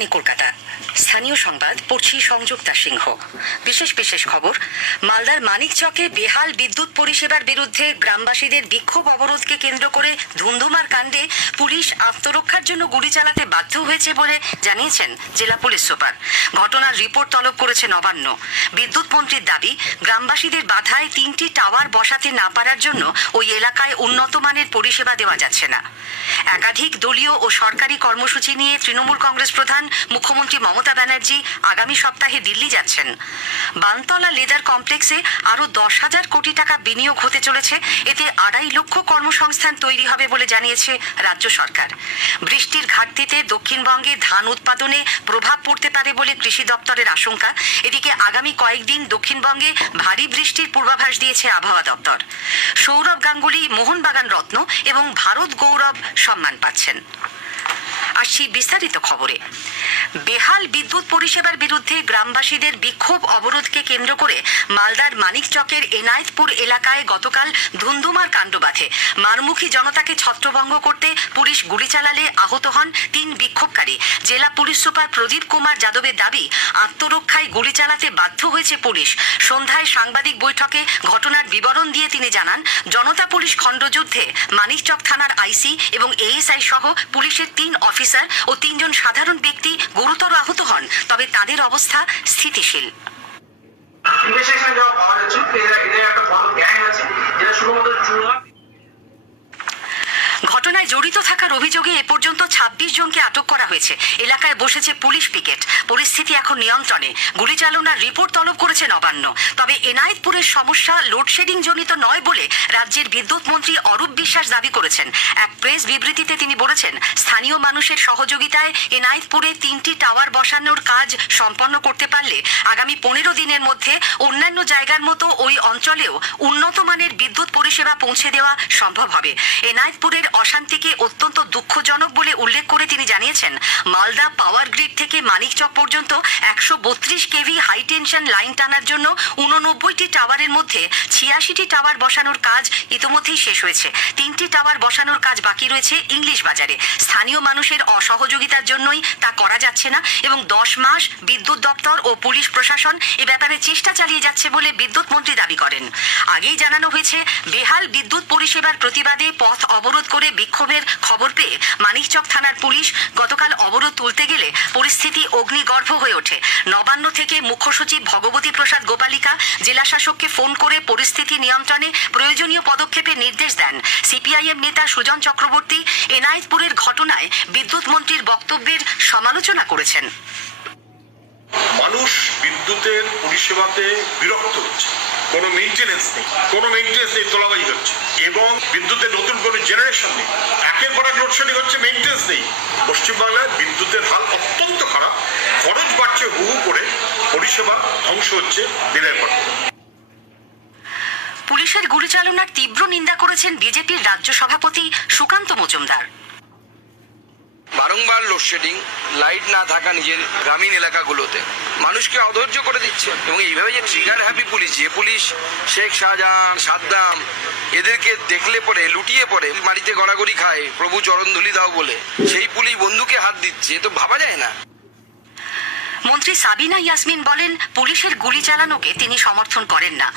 আকাশবাণী কলকাতা। স্থানীয় সংবাদ পড়ছি সংযুক্তা সিংহ। বিশেষ খবর, মালদার মানিকচকে বেহাল বিদ্যুৎ পরিষেবার বিরুদ্ধে গ্রামবাসীদের বিক্ষোভ অবরোধকে কেন্দ্র করে ধুন্ধুমার কাণ্ডে পুলিশ আত্মরক্ষার জন্য গুলি চালাতে বাধ্য হয়েছে বলে জানিয়েছেন জেলা পুলিশ সুপার। ঘটনার রিপোর্ট তলব করেছে নবান্ন। বিদ্যুৎ মন্ত্রীর দাবি, গ্রামবাসীদের বাধায় 3টি টাওয়ার বসাতে না পারার জন্য ওই এলাকায় উন্নত মানের পরিষেবা দেওয়া যাচ্ছে না। একাধিক দলীয় ও সরকারি কর্মসূচি নিয়ে তৃণমূল কংগ্রেস প্রধান মুখ্যমন্ত্রী মমতা ব্যানার্জি আগামী সপ্তাহে দিল্লি যাচ্ছেন। বানতলা লেদার কমপ্লেক্সে আরও 10,000 কোটি টাকা বিনিয়োগ হতে চলেছে। এতে 2.5 লক্ষ কর্মসংস্থান তৈরি হবে বলে জানিয়েছে রাজ্য সরকার। বৃষ্টির ঘাটতিতে দক্ষিণবঙ্গে ধান উৎপাদনে প্রভাব পড়তে পারে বলে কৃষি দপ্তরের আশঙ্কা। এদিকে আগামী কয়েকদিন দক্ষিণবঙ্গে ভারী বৃষ্টির পূর্বাভাস দিয়েছে আবহাওয়া দপ্তর। সৌরভ গাঙ্গুলি মোহনবাগান রত্ন এবং ভারত গৌরব সম্মান পাচ্ছেন। আসছি বিস্তারিত খবরে। বেহাল বিদ্যুৎ পরিষেবার বিরুদ্ধে গ্রামবাসীদের বিক্ষোভ অবরোধকে কেন্দ্র করে মালদার মানিকচকের এনায়েতপুর এলাকায় গতকাল ধুন্ধুমার কাণ্ড বাধে। মারমুখী জনতাকে ছত্রভঙ্গ করতে পুলিশ গুলি চালালে আহত হন 3 বিক্ষোভকারী। জেলা পুলিশ সুপার প্রদীপ কুমার যাদবের দাবি, আত্মরক্ষায় গুলি চালাতে বাধ্য হয়েছে পুলিশ। সন্ধ্যায় সাংবাদিক বৈঠকে ঘটনার বিবরণ দিয়ে তিনি জানান, জনতা পুলিশ খণ্ডযুদ্ধে মানিকচক থানার আইসি এবং এএসআই সহ পুলিশের 3 অফিসার ও 3 জন সাধারণ ব্যক্তি গুরুতর আহত হন, তবে তাদের অবস্থা স্থিতিশীল। ঘটনায় জড়িত থাকার অভিযোগে এ পর্যন্ত 26 জনকে আটক করা হয়েছে। এলাকায় বসেছে পুলিশ পিকেট। পরিস্থিতি এখন নিয়ন্ত্রণে। গুলি চালনার রিপোর্ট তলব করেছে নবান্ন। তবে এনায়েতপুরের সমস্যা লোডশেডিং জনিত নয় বলে রাজ্যের বিদ্যুৎ মন্ত্রী অরূপ বিশ্বাস দাবি করেছেন। এক প্রেস বিবৃতিতে তিনি বলেছেন, স্থানীয় মানুষের সহযোগিতায় এনায়েতপুরে 3টি টাওয়ার বসানোর কাজ সম্পন্ন করতে পারলে আগামী 15 দিনের মধ্যে অন্যান্য জায়গার মতো ওই অঞ্চলেও উন্নত মানের বিদ্যুৎ পরিষেবা পৌঁছে দেওয়া সম্ভব হবে। এনায়েতপুরের অশান্তিকে অত্যন্ত দুঃখজনক বলে উল্লেখ করে তিনি জানিয়েছেন, মালদা পাওয়ার গ্রিড থেকে মানিকচক পর্যন্ত 132 কেভি হাই টেনশন লাইন টানার জন্য 89টি টাওয়ারের মধ্যে 86টি টাওয়ার বসানোর কাজ ইতিমধ্যেই শেষ হয়েছে। 3টি টাওয়ার বসানোর কাজ বাকি রয়েছে ইংলিশ বাজারে। স্থানীয় মানুষের অসহযোগিতার জন্যই তা করা যাচ্ছে না এবং 10 মাস বিদ্যুৎ দপ্তর ও পুলিশ প্রশাসন এ ব্যাপারে চেষ্টা চালিয়ে যাচ্ছে বলে বিদ্যুৎ মন্ত্রী দাবি করেন। আগেই জানানো হয়েছে, বেহাল বিদ্যুৎ পরিষেবার প্রতিবাদে পথ অবরোধ করে বিক্ষোভের খবর পেয়ে মানিকচক থানার পুলিশ গতকাল অবরোধ তুলতে গেলে পরিস্থিতি অগ্নিগর্ভ হয়ে ওঠে। নবান্ন থেকে মুখ্য সচিব ভগবতী প্রসাদ গোপালিকা জেলা শাসককে ফোন করে পরিস্থিতি নিয়ন্ত্রণে প্রয়োজনীয় পদক্ষেপের নির্দেশ দেন। সিপিআইএম নেতা সুজন চক্রবর্তী এনায়েতপুরের ঘটনায় বিদ্যুৎ মন্ত্রীর বক্তব্যের সমালোচনা করেছেন। মানুষ বিদ্যুতের পরিষেবাতে বিরক্ত হচ্ছে, কোনো মেইনটেনেন্স নেই, তোলাবাজি হচ্ছে এবং বিদ্যুতের নতুন কোনো জেনারেশন নেই। একের পর এক লোডশেডিং হচ্ছে, মেইনটেনেন্স নেই। পশ্চিমবাংলায় বিদ্যুতের হাল অত্যন্ত খারাপ। খরচ বাড়ছে হুহু করে, পরিষেবা ধ্বংস হচ্ছে দিনের পর দিন। পুলিশের গুলি চালনার তীব্র নিন্দা করেছেন বিজেপির রাজ্য সভাপতি সুকান্ত মজুমদার। বারংবার লোডশেডিং, লাইট না থাকা নিজের গ্রামীণ এলাকাগুলোতে মানুষকে অধৈর্য করে দিচ্ছে এবং এইভাবে যে ট্রিগার হ্যাপি পুলিশ, যে পুলিশ শেখ শাহজাহান, সাদ্দাম এদেরকে দেখলে পরে লুটিয়ে পড়ে বাড়িতে গড়াগড়ি খায় প্রভু চরণধুলি দাও বলে, সেই পুলিশ বন্দুকে হাত দিচ্ছে, তো ভাবা যায় না। মন্ত্রী সাবিনা ইয়াসমিন বলেন, পুলিশের গুলি চালানোকে তিনি সমর্থন করেন না।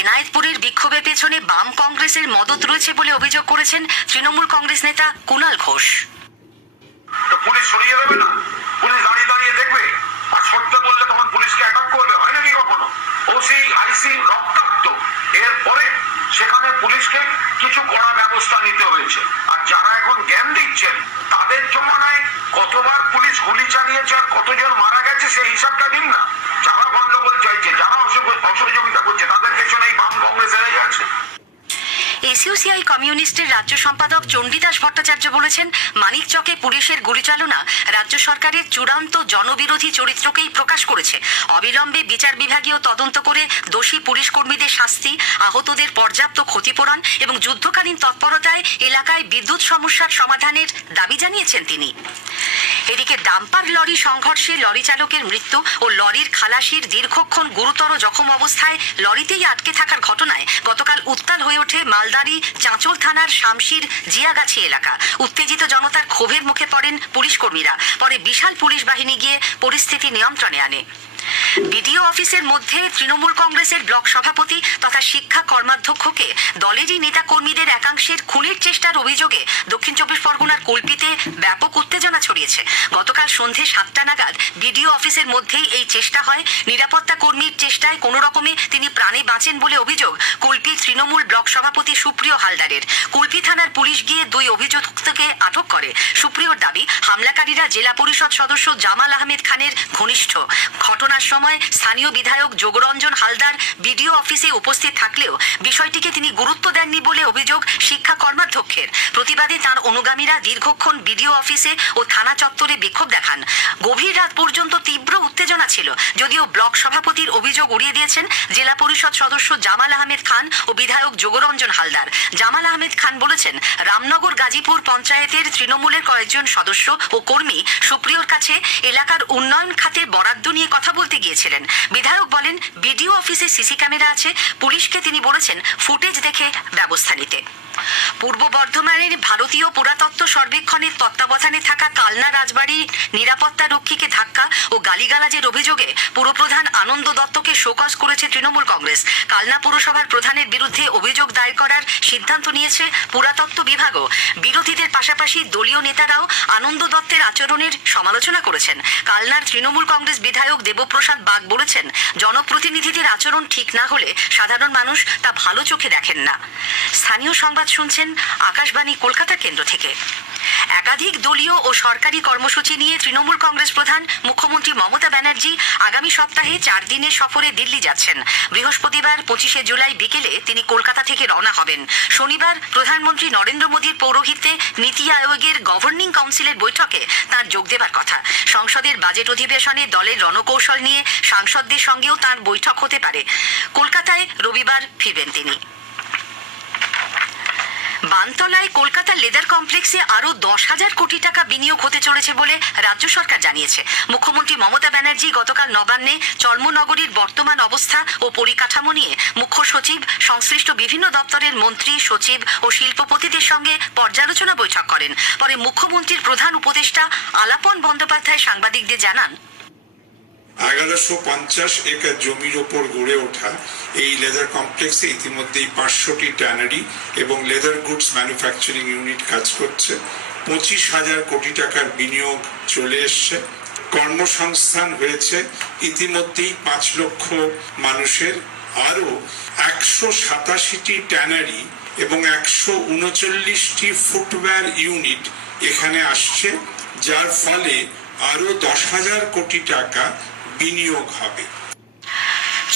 এনায়েতপুরের বিক্ষোভের পেছনে বাম কংগ্রেসের মদত রয়েছে বলে অভিযোগ করেছেন তৃণমূল কংগ্রেস নেতা কুণাল ঘোষ। পুলিশ সরিয়ে দেবে না, পুলিশ দাঁড়িয়ে দাঁড়িয়ে দেখবে আর সরতে বললে তখন পুলিশকে অ্যাটাক করবে, হয় নাকি কখনো? ওসি আইসি রক্তাক্ত, এরপরে সেখানে পুলিশকে কিছু কড়া ব্যবস্থা নিতে হয়েছে। আর যারা এখন জ্ঞান দিচ্ছেন তাদের জমানায় কতবার পুলিশ গুলি চালিয়েছে আর কতজন মারা গেছে সেই হিসাবটা দিন না। যারা গন্ডগোল চাইছে, যারা অসহযোগিতা করছে, তাদের পেছনে এই বাম কংগ্রেস এড়ে আছে। এসইউসিআই কমিউনিস্টের রাজ্য সম্পাদক চণ্ডীদাস ভট্টাচার্য বলেছেন, মানিকচকে পুলিশের গুলিচালনা রাজ্য সরকারের চূড়ান্ত জনবিরোধী চরিত্রকেই প্রকাশ করেছে। অবিলম্বে বিচার বিভাগীয় তদন্ত করে দোষী পুলিশ কর্মীদের শাস্তি, আহতদের পর্যাপ্ত ক্ষতিপূরণ এবং যুদ্ধকালীন তৎপরতায় এলাকায় বিদ্যুৎ সমস্যার সমাধানের দাবি জানিয়েছেন তিনি। এদিকে ডাম্পার লরি সংঘর্ষে লরি চালকের মৃত্যু ও লরির খালাসির দীর্ঘক্ষণ গুরুতর জখম অবস্থায় লরিতেই আটকে থাকার ঘটনায় গতকাল উত্তাল হয়ে ওঠে মালদারি চাঁচল থানার শামশির জিয়াগাছি এলাকা। উত্তেজিত জনতার ক্ষোভের মুখে পড়েন পুলিশ কর্মীরা। পরে বিশাল পুলিশ বাহিনী গিয়ে পরিস্থিতি নিয়ন্ত্রণে আনে। বিডিও অফিসের মধ্যে তৃণমূল কংগ্রেসের ব্লক সভাপতি তথা শিক্ষা কর্মাধ্যক্ষকে দলেরই নেতা কর্মীদের একাংশের খুনের চেষ্টার অভিযোগে দক্ষিণ চব্বিশ পরগনার কল্পিতে ব্যাপক উত্তেজনা ছড়িয়েছে। গতকাল সন্ধে 7টা নাগাদ বিডিও অফিসের মধ্যেই এই চেষ্টা হয়। নিরাপত্তা কর্মীর চেষ্টায় কোনো রকমে তিনি প্রাণে বাঁচেন বলে অভিযোগ কুলপি তৃণমূল ব্লক সভাপতি সুপ্রিয় হালদারের। কুলপি থানার পুলিশ গিয়ে 2 অভিযুক্তকে আটক করে। সুপ্রিয়র দাবি, হামলাকারীরা জেলা পরিষদ সদস্য জামাল আহমেদ খানের ঘনিষ্ঠ। ঘটনার সময় স্থানীয় বিধায়ক যোগরঞ্জন হালদার বিডিও অফিসে উপস্থিত থাকলেও বিষয়টিকে তিনি গুরুত্ব দেননি বলে অভিযোগ শিক্ষা কর্মাধ্যক্ষের। প্রতিবাদে তার অনুগামীরা দীর্ঘক্ষণ বিডিও অফিসে ও থানা চত্বরে বিক্ষোভ দেখান। গভীর রাত পর্যন্ত তীব্র উত্তেজনা ছিল। যদিও ব্লক সভাপতির অভিযোগ উড়িয়ে দিয়েছেন জেলা পরিষদ সদস্য জামাল আহমেদ খান ও বিধায়ক যোগরঞ্জন হালদার। জামাল আহমেদ খান বলেছেন, রামনগর গাজীপুর পঞ্চায়েতের তৃণমূলের কয়েকজন সদস্য ও কর্মী সুপ্রিয়র কাছে এলাকার উন্নয়ন খাতে বরাদ্দ নিয়ে কথা বলতে গিয়েছিলেন। বিধায়ক বলেন, বিডিও অফিসে সিসি ক্যামেরা আছে, পুলিশকে তিনি বলেছেন ফুটেজ দেখে ব্যবস্থা নিতে। পূর্ব বর্ধমানের ভারতীয় পুরাতত্ত্ব সর্বেক্ষণের তত্ত্বাবধানে থাকা কালনা রাজবাড়ি নিরাপত্তা রক্ষীকে ধাক্কা ও গালিগালাজের অভিযোগে পুরপ্রধান আনন্দ দত্তকে শোকজ করেছে তৃণমূল কংগ্রেস। কালনা পুরসভার প্রধানের বিরুদ্ধে অভিযোগ দায়ের করার সিদ্ধান্ত নিয়েছে পুরাতত্ত্ব বিভাগও। বিরোধীদের পাশাপাশি দলীয় নেতারাও আনন্দ দত্তের আচরণের সমালোচনা করেছেন। কালনার তৃণমূল কংগ্রেস বিধায়ক দেবপ্রসাদ বাগ বলেছেন, জনপ্রতিনিধিদের আচরণ ঠিক না হলে সাধারণ মানুষ তা ভালো চোখে দেখেন না। স্থানীয় সংবাদ শুনছেন আকাশবাণী কলকাতা কেন্দ্র থেকে। একাধিক দলীয় ও সরকারি কর্মসূচি নিয়ে তৃণমূল কংগ্রেস প্রধান মুখ্যমন্ত্রী মমতা ব্যানার্জি আগামী সপ্তাহে 4 দিনের সফরে দিল্লি যাচ্ছেন। বৃহস্পতিবার 25শে জুলাই বিকেলে তিনি কলকাতা থেকে রওনা হবেন। শনিবার প্রধানমন্ত্রী নরেন্দ্র মোদীর পৌরোহিত্যে নীতি আয়োগের গভর্নিং কাউন্সিলের বৈঠকে তাঁর যোগ দেবার কথা। সংসদের বাজেট অধিবেশনে দলের রণকৌশল নিয়ে সাংসদদের সঙ্গেও তাঁর বৈঠক হতে পারে। কলকাতায় রবিবার ফিরবেন তিনি। বানতলায় কলকাতা লেদার কমপ্লেক্সে আরো 10,000 কোটি টাকা বিনিয়োগ হতে চলেছে বলে রাজ্য সরকার জানিয়েছে। মুখ্যমন্ত্রী মমতা ব্যানার্জি গতকাল নবান্নে চর্মনগরীর বর্তমান অবস্থা ও পরিকাঠামো নিয়ে মুখ্য সচিব, সংশ্লিষ্ট বিভিন্ন দপ্তরের মন্ত্রী, সচিব ও শিল্পপতিদের সঙ্গে পর্যালোচনা বৈঠক করেন। পরে মুখ্যমন্ত্রীর প্রধান উপদেষ্টা আলাপন বন্দ্যোপাধ্যায় সাংবাদিকদের জানান, 1150 একর জমির ওপর গড়ে ওঠা এই লেদার কমপ্লেক্সে ইতিমধ্যেই 500টি ট্যানারি এবং লেদার গুডস ম্যানুফ্যাকচারিং ইউনিট কাজ করছে। 25,000 কোটি টাকার বিনিয়োগ চলে এসছে। কর্মসংস্থান হয়েছে ইতিমধ্যেই 5 লক্ষ মানুষের। আরো 187টি ট্যানারি এবং 139টি ফুটওয়্যার ইউনিট এখানে আসছে, যার ফলে আরো 10,000 কোটি টাকা বিনিয়োগ হবে।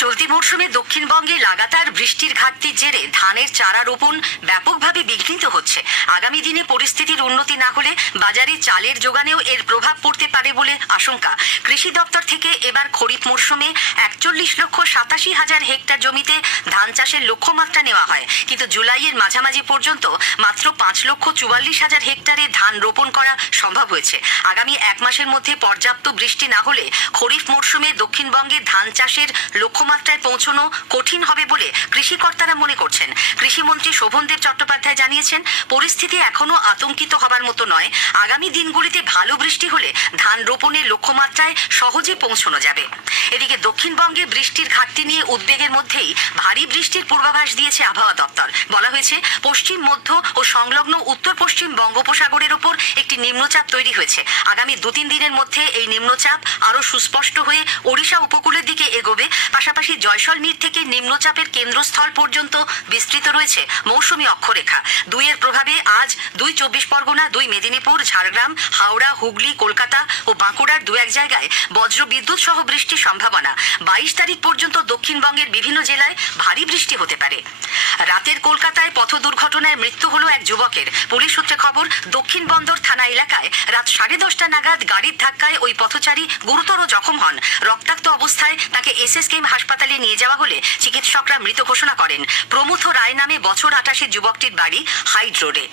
চলতি মরশুমে দক্ষিণবঙ্গে লাগাতার বৃষ্টির ঘাটতির জেরে ধানের চারা রোপণ ব্যাপকভাবে বিঘ্নিত হচ্ছে। আগামী দিনে পরিস্থিতির উন্নতি না হলে বাজারে চালের যোগানেও এর প্রভাব পড়তে পারে বলে আশঙ্কা। কৃষি দপ্তর থেকে এবার খরিফ মরশুমে 41,87,000 হেক্টর জমিতে ধান চাষের লক্ষ্যমাত্রা নেওয়া হয়, কিন্তু জুলাইয়ের মাঝামাঝি পর্যন্ত মাত্র 5,44,000 হেক্টরে ধান রোপণ করা সম্ভব হয়েছে। আগামী 1 মাসের মধ্যে পর্যাপ্ত বৃষ্টি না হলে খরিফ মরশুমে দক্ষিণবঙ্গে ধান চাষের লক্ষ্যমাত্রায় পৌঁছানো কঠিন হবে বলে কৃষিকর্তারা মনে করছেন। কৃষিমন্ত্রী শোভনদেব চট্টোপাধ্যায় জানিয়েছেন, পরিস্থিতি এখনো আতঙ্কিত হবার মতো নয়। আগামী দিনগুলিতে ভালো বৃষ্টি হলে ধান রোপণের লক্ষ্যমাত্রায় সহজে পৌঁছানো যাবে। এদিকে দক্ষিণবঙ্গে বৃষ্টির ঘাটতি নিয়ে উদ্বেগের মধ্যেই ভারী বৃষ্টির পূর্বাভাস দিয়েছে আবহাওয়া দপ্তর। বলা হয়েছে, পশ্চিম, মধ্য ও সংলগ্ন উত্তর পশ্চিম বঙ্গোপসাগরের ওপর একটি নিম্নচাপ তৈরি হয়েছে। আগামী 2-3 দিনের মধ্যে এই নিম্নচাপ আরো সুস্পষ্ট হয়ে ওড়িশা উপকূলের দিকে এগোবে। পাশাপাশি জয়সলমীর থেকে নিম্নচাপের কেন্দ্রস্থল পর্যন্ত বিস্তৃত রয়েছে মৌসুমী অক্ষরেখা। 2 এর প্রভাবে আজ 2 চব্বিশ পরগনা, 2 মেদিনীপুর, ঝাড়গ্রাম, হাওড়া, হুগলি, কলকাতা ও বাঁকুড়ার 2-1 জায়গায় বজ্র বিদ্যুৎ সহ বৃষ্টির সম্ভাবনা। 22 তারিখ পর্যন্ত দক্ষিণবঙ্গের বিভিন্ন জেলায় ভারী বৃষ্টি হতে পারে। রাতের কলকাতায় পথ দুর্ঘটনায় মৃত্যু হলো এক যুবকের। পুলিশ সূত্রে খবর, দক্ষিণ বন্দর থানা এলাকায় রাত 10:30 নাগাদ গাড়ির ধাক্কায় ওই পথচারী গুরুতর জখম হন। রক্তাক্ত অবস্থায় তাকে এসএসকেএম হাসপাতালে নিয়ে যাওয়া হলে চিকিৎসকরা মৃত ঘোষণা করেন। প্রমথ রায় নামে বছর 28 যুবকটির বাড়ি হাইড রোডে।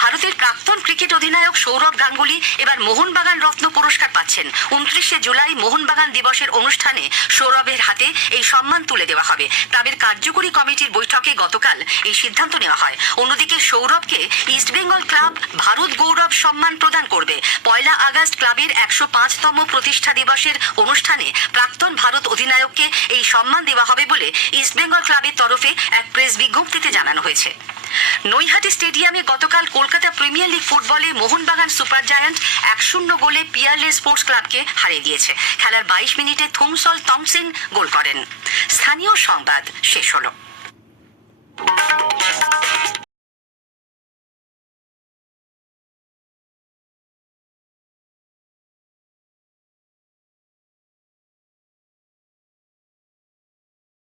ভারতের প্রাক্তন ক্রিকেট অধিনায়ক সৌরভ গাঙ্গুলি এবার মোহনবাগান রত্ন পুরস্কার পাচ্ছেন। 29শে জুলাই মোহনবাগান দিবসের অনুষ্ঠানে সৌরভের হাতে এই সম্মান তুলে দেওয়া হবে। ক্লাবের কার্যকরী কমিটির বৈঠকে গতকাল এই সিদ্ধান্ত নেওয়া হয়। অন্যদিকে সৌরভকে ইস্টবেঙ্গল ক্লাব ভারত গৌরব সম্মান সম্মান প্রদান করবে। 1 আগস্ট ক্লাবের 105তম প্রতিষ্ঠা দিবসের অনুষ্ঠানে প্রাক্তন ভারত অধিনায়ককে এই সম্মান দেওয়া হবে বলে ইস্টবেঙ্গল ক্লাবের তরফে এক প্রেস বিজ্ঞপ্তিতে জানানো হয়েছে। নৈহাটি স্টেডিয়ামে গতকাল কলকাতা প্রিমিয়ার লিগ ফুটবলে মোহনবাগান সুপার জায়ান্ট 1-0 গোলে পিয়ারলে স্পোর্টস ক্লাবকে হারিয়ে দিয়েছে। খেলার 22 মিনিটে থুমসল টমসেন গোল করেন। স্থানীয় সংবাদ শেষ হলো।